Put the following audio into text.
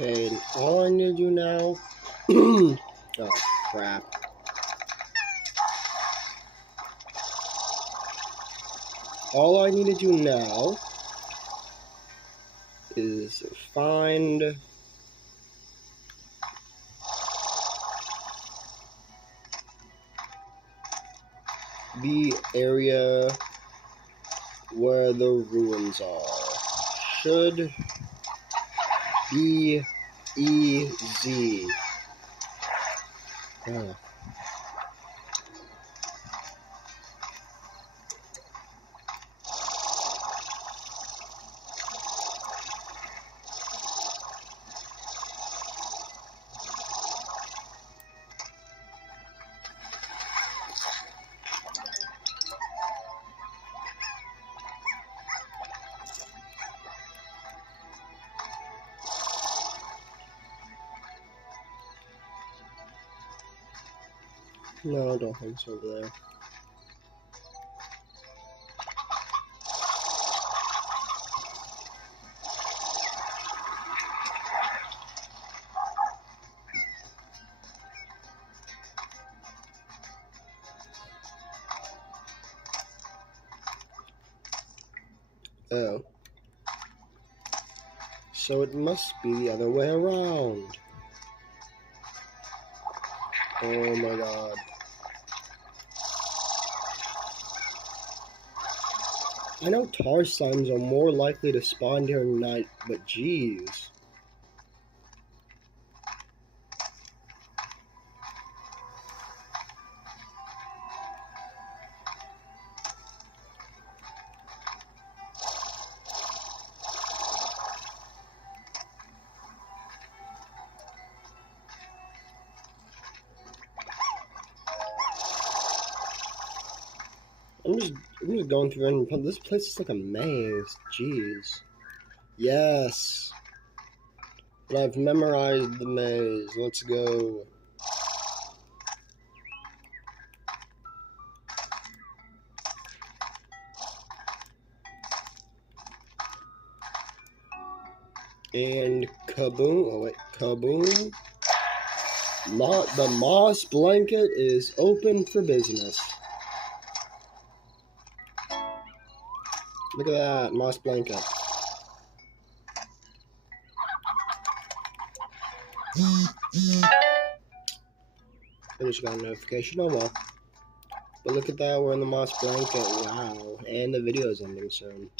Okay, and all I need to do now... oh, crap. All I need to do now is find the area where the ruins are. Should be easy. Oh. No, I don't think it's over there. Oh. So it must be the other way around. Oh my god. I know tar slimes are more likely to spawn during night, but geez. I'm just going through and this place is like a maze. Jeez. Yes. But I've memorized the maze. Let's go. And kaboom. Oh wait, kaboom. The moss blanket is open for business. Look at that, moss blanket. I just got a notification. Oh well. But look at that, we're in the moss blanket. Wow. And the video is ending soon.